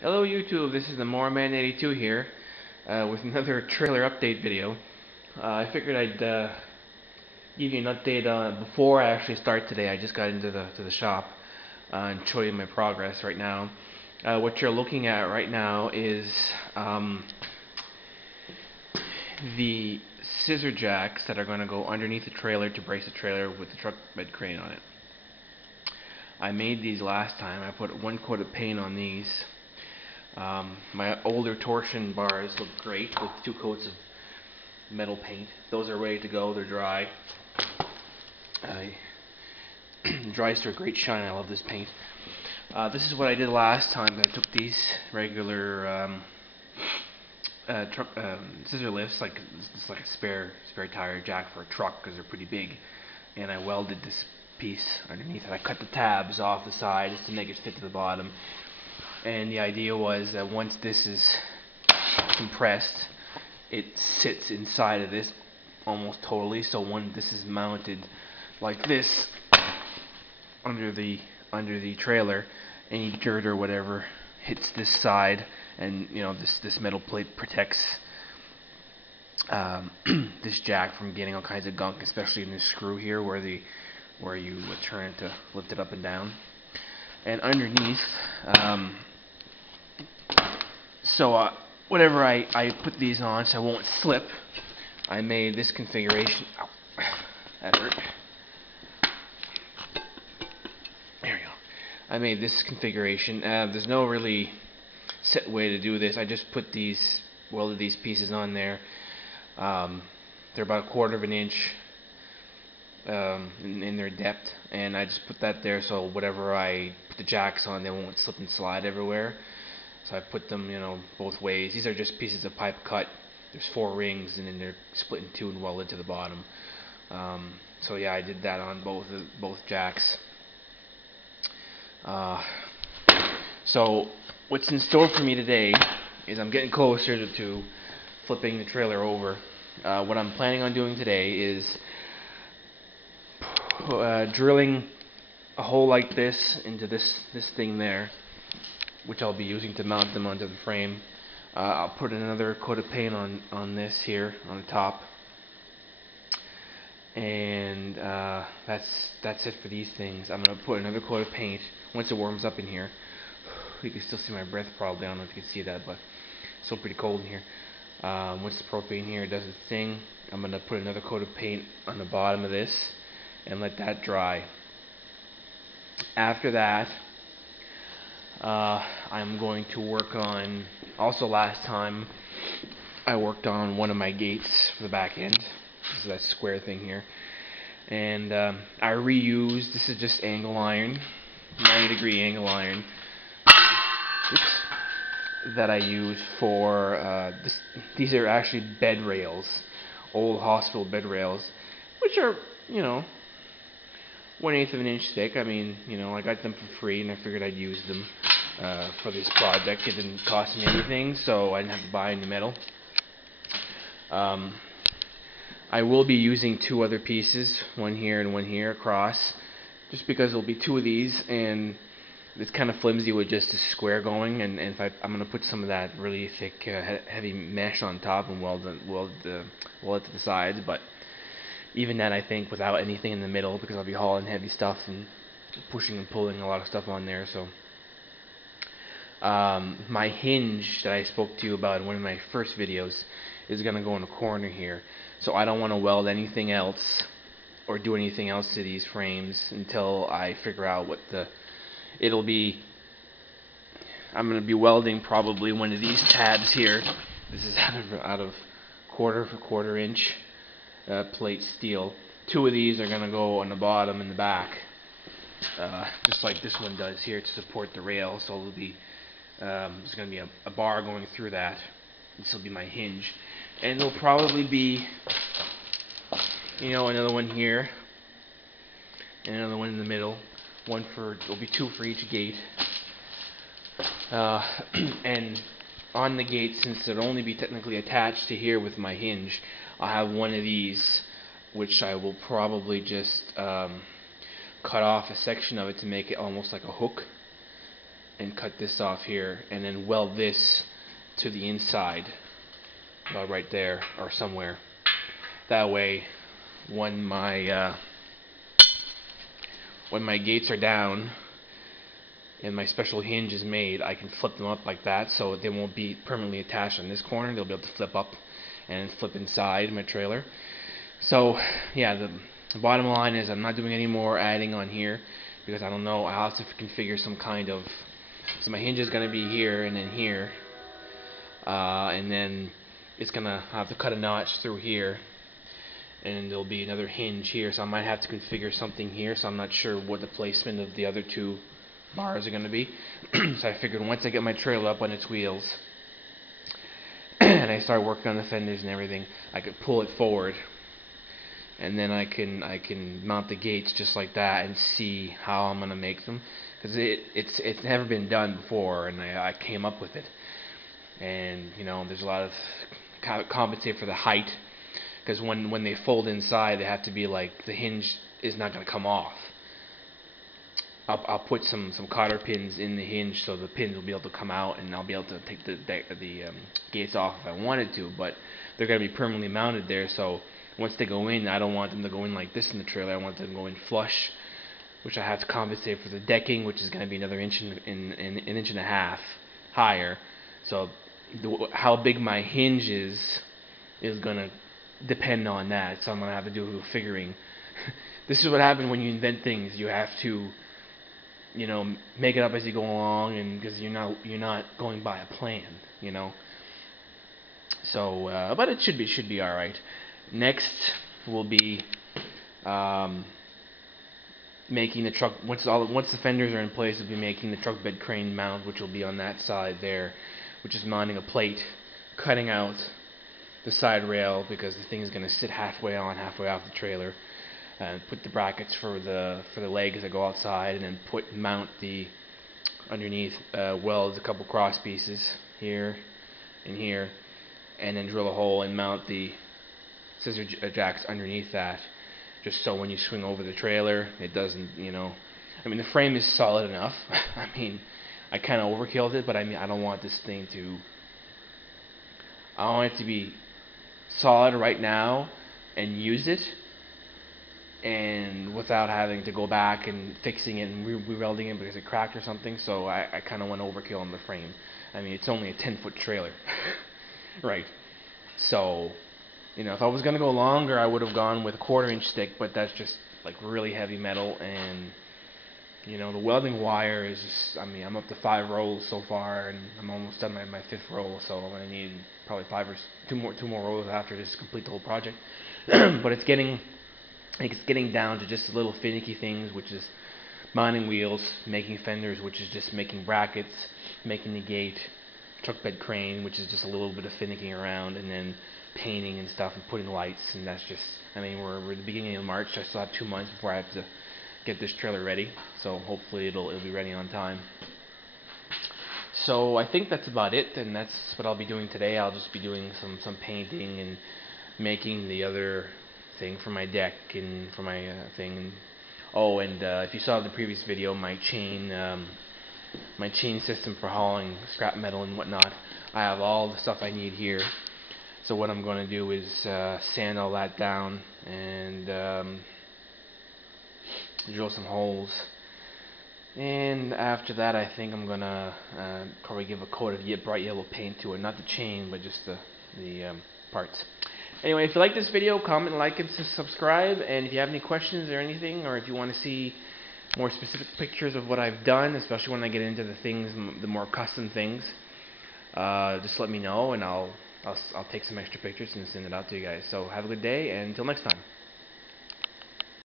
Hello YouTube, this is the Moreman82 here with another trailer update video. I figured I'd give you an update before I actually start today. I just got into the shop and show you my progress right now. What you're looking at right now is the scissor jacks that are going to go underneath the trailer to brace the trailer with the truck bed crane on it. I made these last time. I put one coat of paint on these. My older torsion bars look great with 2 coats of metal paint. Those are ready to go. They're dry. It dries to a great shine. I love this paint. This is what I did last time. I took these regular scissor lifts, like it's like a spare tire jack for a truck because they're pretty big, and I welded this piece underneath it. I cut the tabs off the side just to make it fit to the bottom. And the idea was that once this is compressed, it sits inside of this almost totally. So when this is mounted like this under the trailer, any dirt or whatever hits this side, and this metal plate protects this jack from getting all kinds of gunk, especially in this screw here where you turn it to lift it up and down. And underneath, whenever I put these on so I won't slip, I made this configuration. Ow, that hurt. There we go. I made this configuration. There's no really set way to do this. I just welded these pieces on there. They're about 1/4 of an inch in their depth, and I just put that there so whatever I put the jacks on, they won't slip and slide everywhere. So I put them, both ways. These are just pieces of pipe cut. There's 4 rings, and then they're split in 2 and welded to the bottom. So yeah, I did that on both jacks. So what's in store for me today is I'm getting closer to flipping the trailer over. What I'm planning on doing today is drilling a hole like this into this thing there, which I'll be using to mount them onto the frame. I'll put another coat of paint on this here on the top, and that's it for these things. I'm gonna put another coat of paint once it warms up in here. You can still see my breath probably. I don't know if you can see that, but it's still pretty cold in here. Once the propane here does its thing, I'm gonna put another coat of paint on the bottom of this and let that dry. After that, I'm going to work on, also last time I worked on one of my gates for the back end. This is that square thing here, and I reused, this is just angle iron, 90-degree angle iron, that I use for these are actually bed rails, old hospital bed rails, which are 1/8 of an inch thick. I mean, I got them for free, and I figured I'd use them for this project. It didn't cost me anything, so I didn't have to buy any metal. I will be using 2 other pieces, one here and one here across, just because there'll be 2 of these, and it's kind of flimsy with just a square going, and I'm going to put some of that really thick, heavy mesh on top and weld it to the sides. But even that, I think, without anything in the middle, because I'll be hauling heavy stuff and pushing and pulling a lot of stuff on there. So my hinge that I spoke to you about in one of my first videos is going to go in the corner here. So I don't want to weld anything else or do anything else to these frames until I figure out what it'll be. I'm going to be welding probably one of these tabs here. This is out of 1/4 inch plate steel. 2 of these are going to go on the bottom and the back, just like this one does here, to support the rail. So there'll be there's going to be a bar going through that. This will be my hinge, and there'll probably be another one here and another one in the middle. There'll be 2 for each gate. And on the gate, since it'll only be technically attached to here with my hinge, I'll have one of these, which I will probably just cut off a section of it to make it almost like a hook, and cut this off here, and then weld this to the inside, about right there or somewhere. That way, when my gates are down and my special hinge is made, I can flip them up like that, so they won't be permanently attached on this corner. They'll be able to flip up and flip inside my trailer. So yeah, the bottom line is I'm not doing any more adding on here, because I don't know. I'll have to configure some kind of, so my hinge is going to be here and then here, and then it's going to have to cut a notch through here, and there'll be another hinge here, so I might have to configure something here. So I'm not sure what the placement of the other two bars are going to be. So I figured once I get my trailer up on its wheels and I start working on the fenders and everything, I could pull it forward, and then I can mount the gates just like that and see how I'm going to make them, because it's never been done before, and I came up with it. And you know, there's a lot of compensate for the height, because when they fold inside, they have to be like, the hinge is not going to come off. I'll put some cotter pins in the hinge, so the pins will be able to come out, and I'll be able to take the gates off if I wanted to. But they're going to be permanently mounted there, so once they go in, I don't want them to go in like this in the trailer. I want them to go in flush, which I have to compensate for the decking, which is going to be another inch an inch and a half higher. So how big my hinge is going to depend on that. So I'm going to have to do a little figuring. This is what happens when you invent things. You have to, you know, make it up as you go along, and because you're not going by a plan, you know. So, but it should be all right. Next will be making the truck. Once the fenders are in place, we'll be making the truck bed crane mount, which will be on that side there, which is mounting a plate, cutting out the side rail, because the thing is going to sit halfway on, halfway off the trailer. Put the brackets for the legs that go outside, and then mount the underneath, weld a couple cross pieces here and here, and then drill a hole and mount the scissor jacks underneath that, just so when you swing over the trailer, it doesn't, you know. I mean, the frame is solid enough. I mean, I kind of overkilled it, but I mean, I don't want this thing to. I want it to be solid right now and use it, and without having to go back and fixing it and re-welding it because it cracked or something. So I kind of went overkill on the frame. I mean, it's only a 10-foot trailer, right? So, you know, if I was going to go longer, I would have gone with a 1/4-inch stick, but that's just like really heavy metal, and you know, the welding wire is just, I mean, I'm up to 5 rolls so far, and I'm almost done my 5th roll, so I'm going to need probably 2 more rolls after this to complete the whole project. But it's getting down to just little finicky things, which is mounting wheels, making fenders, which is just making brackets, making the gate, truck bed crane, which is just a little bit of finicking around, and then painting and stuff and putting lights. And that's just, I mean, we're at the beginning of March. I still have 2 months before I have to get this trailer ready, so hopefully it'll be ready on time. So I think that's about it, and that's what I'll be doing today. I'll just be doing some painting and making the other thing for my deck and for my thing. Oh, and if you saw the previous video, my chain system for hauling scrap metal and whatnot, I have all the stuff I need here. So what I'm going to do is sand all that down and drill some holes. And after that, I think I'm going to probably give a coat of bright yellow paint to it. Not the chain, but just the parts. Anyway, if you like this video, comment, like, and subscribe. And if you have any questions or anything, or if you want to see more specific pictures of what I've done, especially when I get into the things, the more custom things, just let me know, and I'll take some extra pictures and send it out to you guys. So have a good day, and until next time.